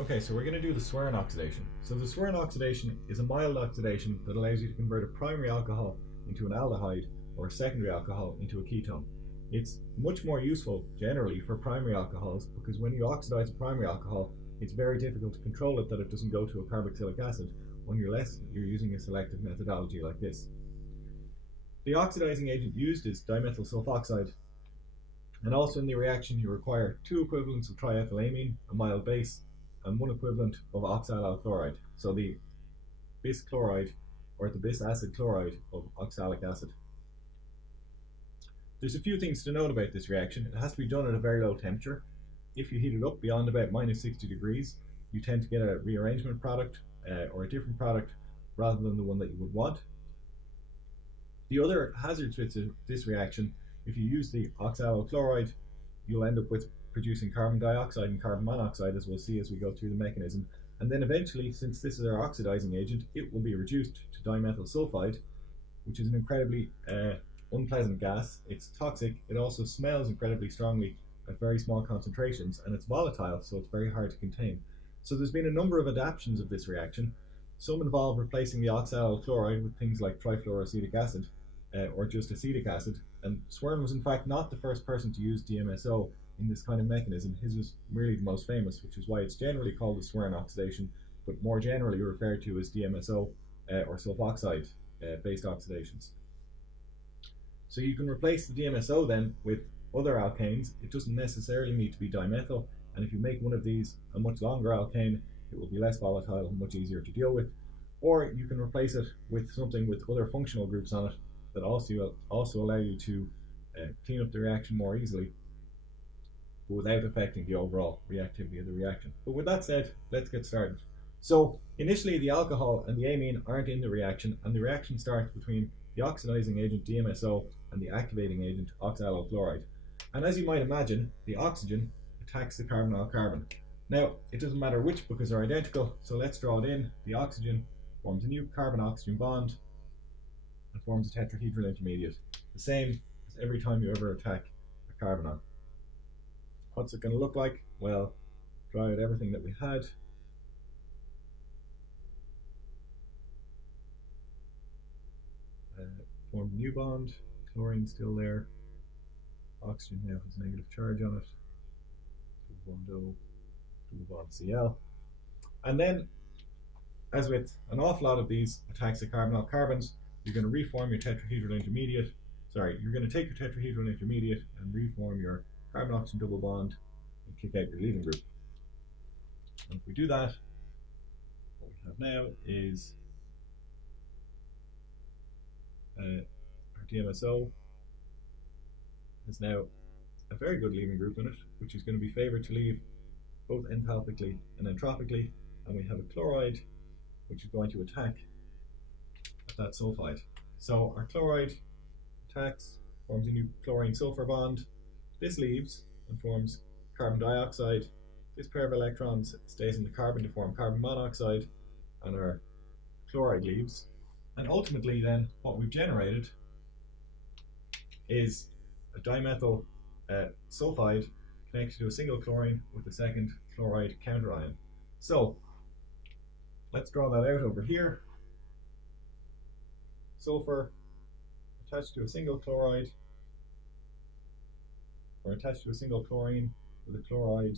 Okay, so we're going to do the Swern oxidation. So the Swern oxidation is a mild oxidation that allows you to convert a primary alcohol into an aldehyde or a secondary alcohol into a ketone. It's much more useful generally for primary alcohols because when you oxidize a primary alcohol, it's very difficult to control it that it doesn't go to a carboxylic acid when you're using a selective methodology like this. The oxidizing agent used is dimethyl sulfoxide, and also in the reaction you require two equivalents of triethylamine, a mild base, and one equivalent of oxalyl chloride, so the bis chloride or the bis acid chloride of oxalic acid. There's a few things to note about this reaction. It has to be done at a very low temperature. If you heat it up beyond about minus 60 degrees, you tend to get a rearrangement product or a different product rather than the one that you would want. The other hazards with this reaction, if you use the oxalyl chloride, you'll end up with producing carbon dioxide and carbon monoxide, as we'll see as we go through the mechanism. And then eventually, since this is our oxidizing agent, it will be reduced to dimethyl sulfide, which is an incredibly unpleasant gas. It's toxic. It also smells incredibly strongly at very small concentrations, and it's volatile, so it's very hard to contain. So there's been a number of adaptations of this reaction. Some involve replacing the oxalyl chloride with things like trifluoroacetic acid or just acetic acid. And Swern was in fact not the first person to use DMSO in this kind of mechanism. His was really the most famous, which is why it's generally called the Swern oxidation, but more generally referred to as DMSO or sulfoxide based oxidations. So you can replace the DMSO then with other alkanes. It doesn't necessarily need to be dimethyl, and if you make one of these a much longer alkane, it will be less volatile and much easier to deal with. Or you can replace it with something with other functional groups on it that also allow you to clean up the reaction more easily, but without affecting the overall reactivity of the reaction. But with that said, let's get started. So initially the alcohol and the amine aren't in the reaction, and the reaction starts between the oxidizing agent DMSO and the activating agent oxalyl chloride. And as you might imagine, the oxygen attacks the carbonyl carbon. Now, it doesn't matter which because they're identical, so let's draw it in. The oxygen forms a new carbon-oxygen bond and forms a tetrahedral intermediate, the same as every time you ever attack a carbonyl. What's it going to look like? Well, draw out everything that we had. Form a new bond, chlorine still there. Oxygen now has a negative charge on it. Double bond O, double bond Cl. And then, as with an awful lot of these attacks of carbonyl carbons, you're going to reform your tetrahedral intermediate. You're going to take your tetrahedral intermediate and reform your carbon-oxygen double bond and kick out your leaving group. And if we do that, what we have now is our DMSO has now a very good leaving group in it, which is going to be favoured to leave both enthalpically and entropically, and we have a chloride which is going to attack at that sulfide. So our chloride attacks, forms a new chlorine-sulfur bond. This leaves and forms carbon dioxide. This pair of electrons stays in the carbon to form carbon monoxide, and our chloride leaves. And ultimately then, what we've generated is a dimethyl sulfide connected to a single chlorine with a second chloride counterion. So let's draw that out over here. Sulfur attached to a single chloride, or attached to a single chlorine with a chloride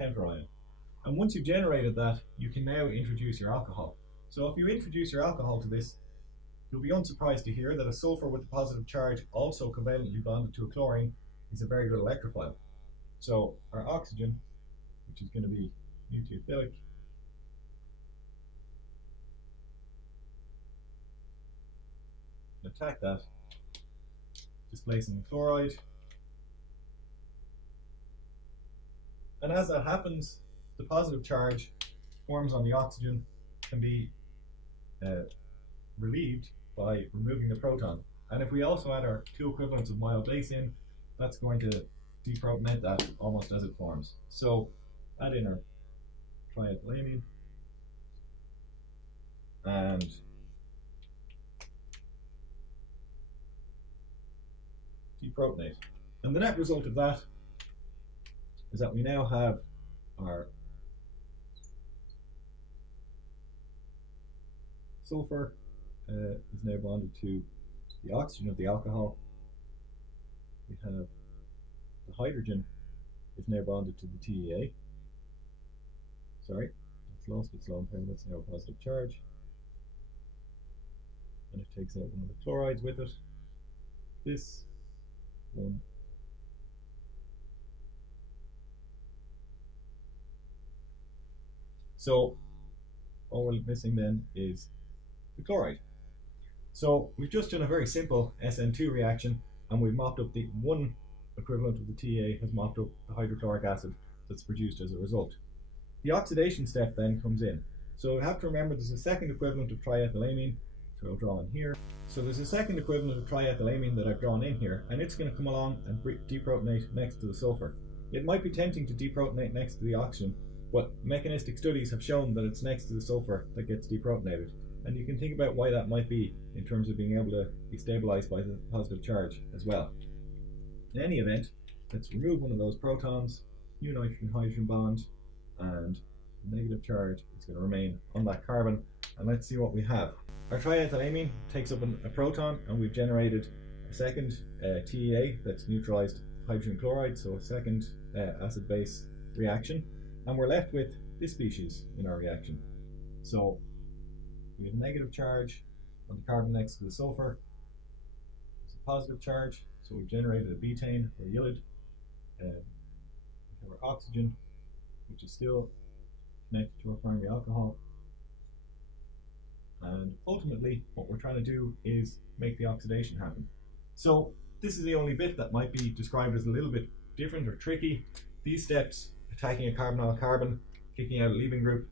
counterion. And once you've generated that, you can now introduce your alcohol. So if you introduce your alcohol to this, you'll be unsurprised to hear that a sulfur with a positive charge also covalently bonded to a chlorine is a very good electrophile. So our oxygen, which is going to be nucleophilic, attack that, displacing the chloride. And as that happens, the positive charge forms on the oxygen can be relieved by removing the proton. And if we also add our two equivalents of mild base in, that's going to deprotonate that almost as it forms. So add in our triethylamine and deprotonate. And the net result of that is that we now have our sulfur is now bonded to the oxygen of the alcohol. We have the hydrogen is now bonded to the TEA. Sorry, that's lost its lone pair. That's now a positive charge. And it takes out one of the chlorides with it. This one. So all we're missing then is the chloride. So we've just done a very simple SN2 reaction, and we've mopped up the one equivalent of the TA has mopped up the hydrochloric acid that's produced as a result. The oxidation step then comes in. So we have to remember there's a second equivalent of triethylamine, so I'll draw in here. So there's a second equivalent of triethylamine that I've drawn in here, and it's going to come along and deprotonate next to the sulfur. It might be tempting to deprotonate next to the oxygen, but mechanistic studies have shown that it's next to the sulfur that gets deprotonated. And you can think about why that might be in terms of being able to be stabilized by the positive charge as well. In any event, let's remove one of those protons, new nitrogen-hydrogen bond, and the negative charge is going to remain on that carbon. And let's see what we have. Our triethylamine takes up a proton, and we've generated a second TEA that's neutralized hydrogen chloride, so a second acid-base reaction. And we're left with this species in our reaction. So we have a negative charge on the carbon next to the sulfur. There's a positive charge, so we've generated a betaine or ylide. We have our oxygen, which is still connected to our primary alcohol. And ultimately, what we're trying to do is make the oxidation happen. So this is the only bit that might be described as a little bit different or tricky. These steps, attacking a carbonyl-carbon, kicking out a leaving group,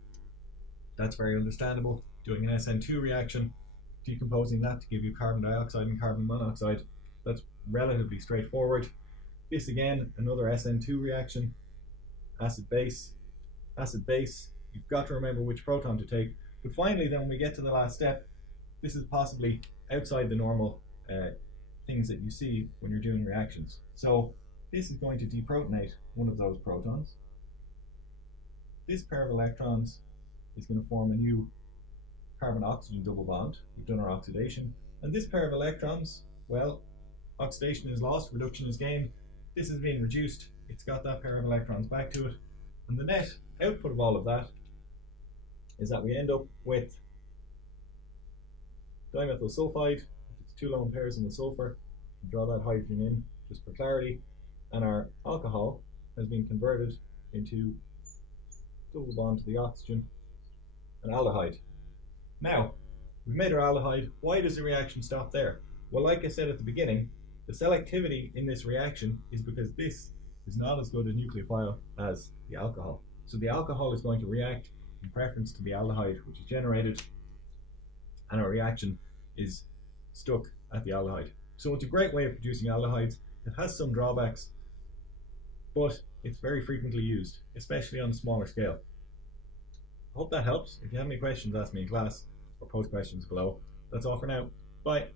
that's very understandable. Doing an SN2 reaction, decomposing that to give you carbon dioxide and carbon monoxide, that's relatively straightforward. This again, another SN2 reaction, acid-base, acid-base, you've got to remember which proton to take. But finally then when we get to the last step, this is possibly outside the normal things that you see when you're doing reactions. So this is going to deprotonate one of those protons. This pair of electrons is going to form a new carbon-oxygen double bond. We've done our oxidation. And this pair of electrons, well, oxidation is lost, reduction is gained. This is being reduced. It's got that pair of electrons back to it. And the net output of all of that is that we end up with dimethyl sulfide. It's two lone pairs in the sulfur. You can draw that hydrogen in just for clarity. And our alcohol has been converted into double bond to the oxygen, an aldehyde. Now, we've made our aldehyde. Why does the reaction stop there? Well, like I said at the beginning, the selectivity in this reaction is because this is not as good a nucleophile as the alcohol. So the alcohol is going to react in preference to the aldehyde, which is generated, and our reaction is stuck at the aldehyde. So it's a great way of producing aldehydes. It has some drawbacks, but it's very frequently used, especially on a smaller scale. I hope that helps. If you have any questions, ask me in class or post questions below. That's all for now. Bye.